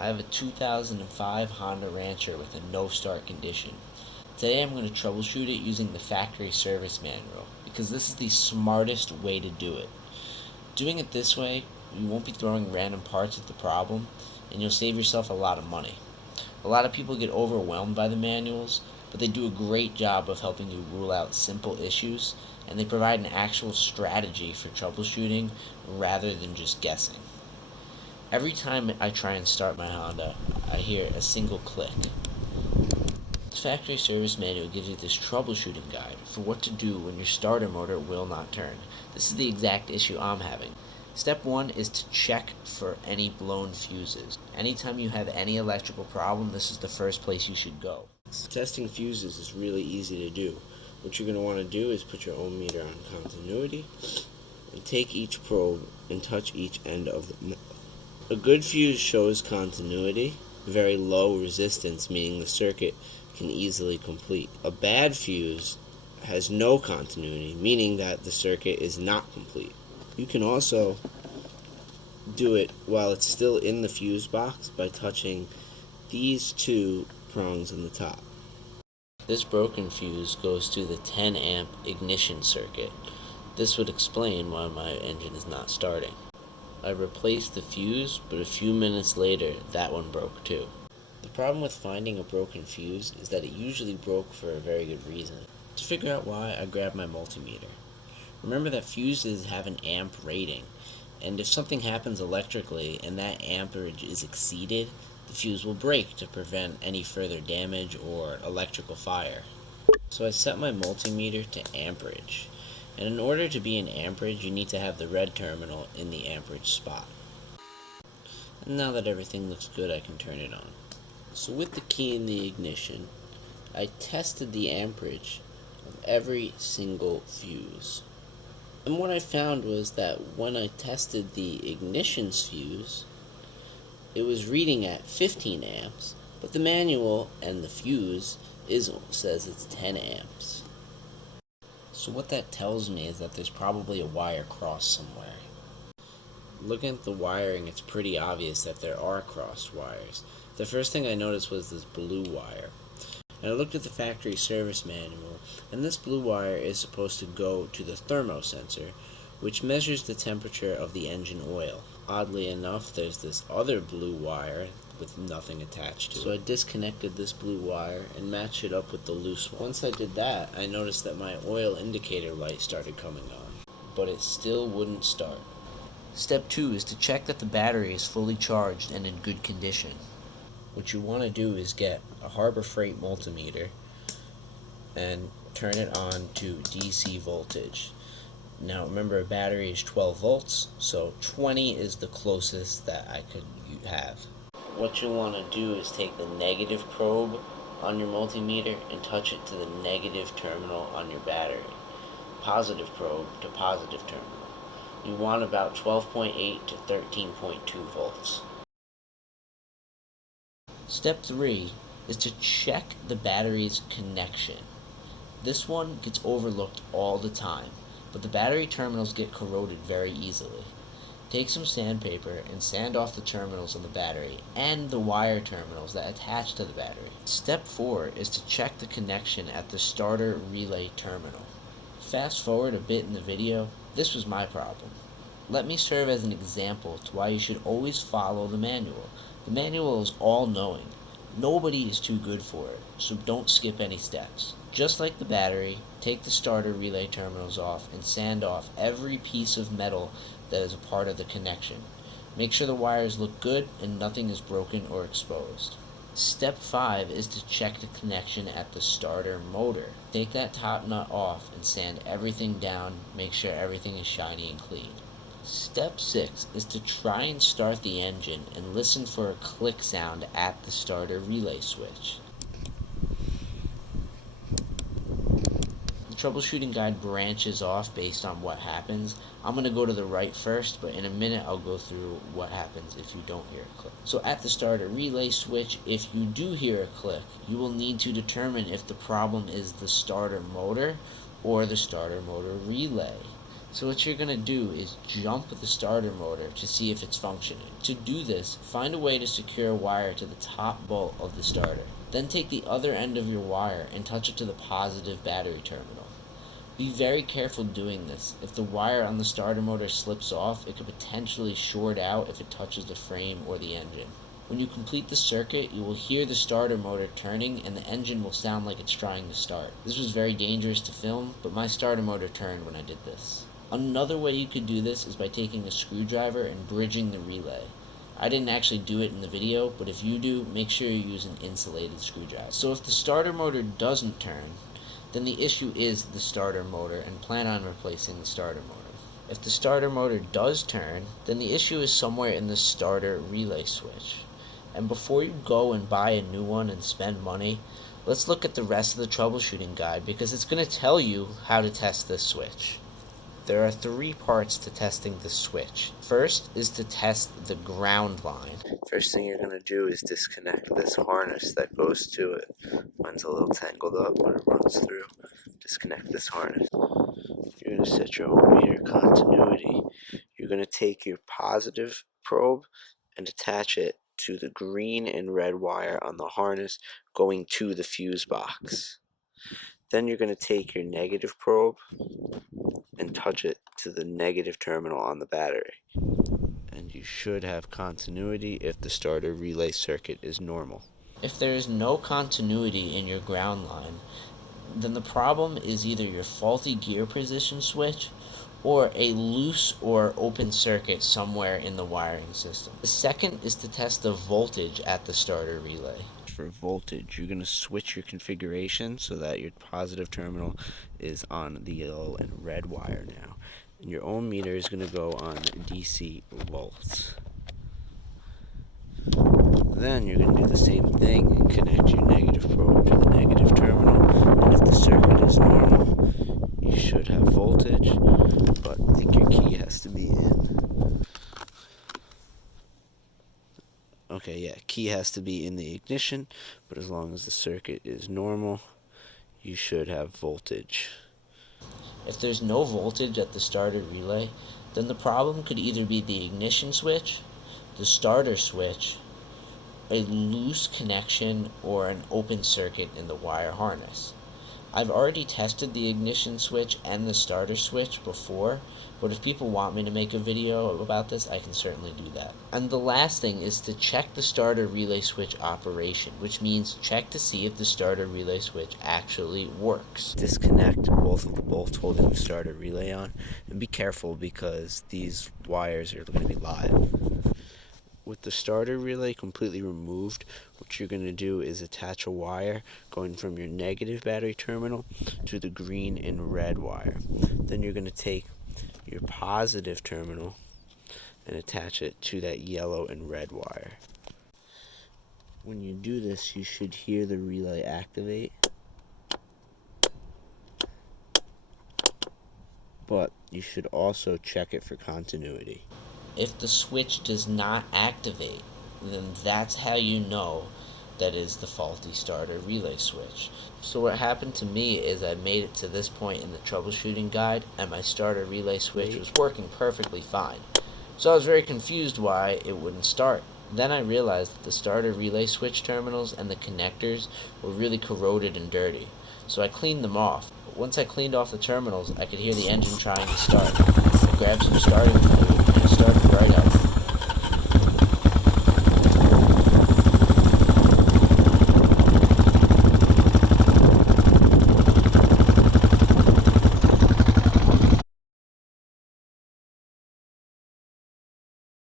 I have a 2005 Honda Rancher with a no-start condition. Today I'm going to troubleshoot it using the factory service manual because this is the smartest way to do it. Doing it this way, you won't be throwing random parts at the problem and you'll save yourself a lot of money. A lot of people get overwhelmed by the manuals, but they do a great job of helping you rule out simple issues, and they provide an actual strategy for troubleshooting rather than just guessing. Every time I try and start my Honda, I hear a single click. The factory service manual gives you this troubleshooting guide for what to do when your starter motor will not turn. This is the exact issue I'm having. Step 1 is to check for any blown fuses. Anytime you have any electrical problem, this is the first place you should go. Testing fuses is really easy to do. What you're going to want to do is put your ohm meter on continuity and take each probe and touch each end of the metal. A good fuse shows continuity, very low resistance, meaning the circuit can easily complete. A bad fuse has no continuity, meaning that the circuit is not complete. You can also do it while it's still in the fuse box by touching these two prongs in the top. This broken fuse goes to the 10 amp ignition circuit. This would explain why my engine is not starting. I replaced the fuse, but a few minutes later, that one broke too. The problem with finding a broken fuse is that it usually broke for a very good reason. To figure out why, I grabbed my multimeter. Remember that fuses have an amp rating, and if something happens electrically and that amperage is exceeded, the fuse will break to prevent any further damage or electrical fire. So I set my multimeter to amperage. And in order to be in amperage, you need to have the red terminal in the amperage spot. And now that everything looks good, I can turn it on. So with the key in the ignition, I tested the amperage of every single fuse. And what I found was that when I tested the ignition fuse, it was reading at 15 amps, but the manual and the fuse says it's 10 amps. So what that tells me is that there's probably a wire crossed somewhere. Looking at the wiring, it's pretty obvious that there are crossed wires. The first thing I noticed was this blue wire. And I looked at the factory service manual, and this blue wire is supposed to go to the thermosensor, which measures the temperature of the engine oil. Oddly enough, there's this other blue wire with nothing attached to it. So I disconnected this blue wire and matched it up with the loose one. Once I did that, I noticed that my oil indicator light started coming on, but it still wouldn't start. Step 2 is to check that the battery is fully charged and in good condition. What you want to do is get a Harbor Freight multimeter and turn it on to DC voltage. Now remember, a battery is 12 volts, so 20 is the closest that I could have. What you'll want to do is take the negative probe on your multimeter and touch it to the negative terminal on your battery. Positive probe to positive terminal. You want about 12.8 to 13.2 volts. Step 3 is to check the battery's connection. This one gets overlooked all the time, but the battery terminals get corroded very easily. Take some sandpaper and sand off the terminals of the battery and the wire terminals that attach to the battery. Step 4 is to check the connection at the starter relay terminal. Fast forward a bit in the video, this was my problem. Let me serve as an example to why you should always follow the manual. The manual is all-knowing. Nobody is too good for it, so don't skip any steps. Just like the battery, take the starter relay terminals off and sand off every piece of metal that is a part of the connection. Make sure the wires look good and nothing is broken or exposed. Step 5 is to check the connection at the starter motor. Take that top nut off and sand everything down, make sure everything is shiny and clean. Step 6 is to try and start the engine and listen for a click sound at the starter relay switch. The troubleshooting guide branches off based on what happens. I'm going to go to the right first, but in a minute I'll go through what happens if you don't hear a click. So at the starter relay switch, if you do hear a click, you will need to determine if the problem is the starter motor or the starter motor relay. So what you're going to do is jump the starter motor to see if it's functioning. To do this, find a way to secure a wire to the top bolt of the starter. Then take the other end of your wire and touch it to the positive battery terminal. Be very careful doing this. If the wire on the starter motor slips off, it could potentially short out if it touches the frame or the engine. When you complete the circuit, you will hear the starter motor turning and the engine will sound like it's trying to start. This was very dangerous to film, but my starter motor turned when I did this. Another way you could do this is by taking a screwdriver and bridging the relay. I didn't actually do it in the video, but if you do, make sure you use an insulated screwdriver. So if the starter motor doesn't turn, then the issue is the starter motor, and plan on replacing the starter motor. If the starter motor does turn, then the issue is somewhere in the starter relay switch. And before you go and buy a new one and spend money, let's look at the rest of the troubleshooting guide because it's going to tell you how to test this switch. There are 3 parts to testing the switch. First is to test the ground line. First thing you're going to do is disconnect this harness that goes to it. Mine's a little tangled up, but it runs through. Disconnect this harness. You're going to set your ohm meter continuity. You're going to take your positive probe and attach it to the green and red wire on the harness going to the fuse box. Then you're going to take your negative probe and touch it to the negative terminal on the battery. And you should have continuity if the starter relay circuit is normal. If there is no continuity in your ground line, then the problem is either your faulty gear position switch or a loose or open circuit somewhere in the wiring system. The second is to test the voltage at the starter relay. For voltage, you're going to switch your configuration so that your positive terminal is on the yellow and red wire now. And your ohm meter is going to go on DC volts. Then you're going to do the same thing and connect your negative probe to the negative terminal. And if the circuit is normal, you should have voltage, but I think your key has to be in. Okay, yeah, key has to be in the ignition, but as long as the circuit is normal, you should have voltage. If there's no voltage at the starter relay, then the problem could either be the ignition switch, the starter switch, a loose connection, or an open circuit in the wire harness. I've already tested the ignition switch and the starter switch before, but if people want me to make a video about this, I can certainly do that. And the last thing is to check the starter relay switch operation, which means check to see if the starter relay switch actually works. Disconnect both of the bolts holding the starter relay on, and be careful because these wires are going to be live. With the starter relay completely removed, what you're going to do is attach a wire going from your negative battery terminal to the green and red wire. Then you're going to take your positive terminal and attach it to that yellow and red wire. When you do this, you should hear the relay activate. But you should also check it for continuity. If the switch does not activate, then that's how you know that is the faulty starter relay switch. So what happened to me is I made it to this point in the troubleshooting guide and my starter relay switch was working perfectly fine. So I was very confused why it wouldn't start. Then I realized that the starter relay switch terminals and the connectors were really corroded and dirty. So I cleaned them off. Once I cleaned off the terminals, I could hear the engine trying to start. I grabbed some starting fluid and it started right up.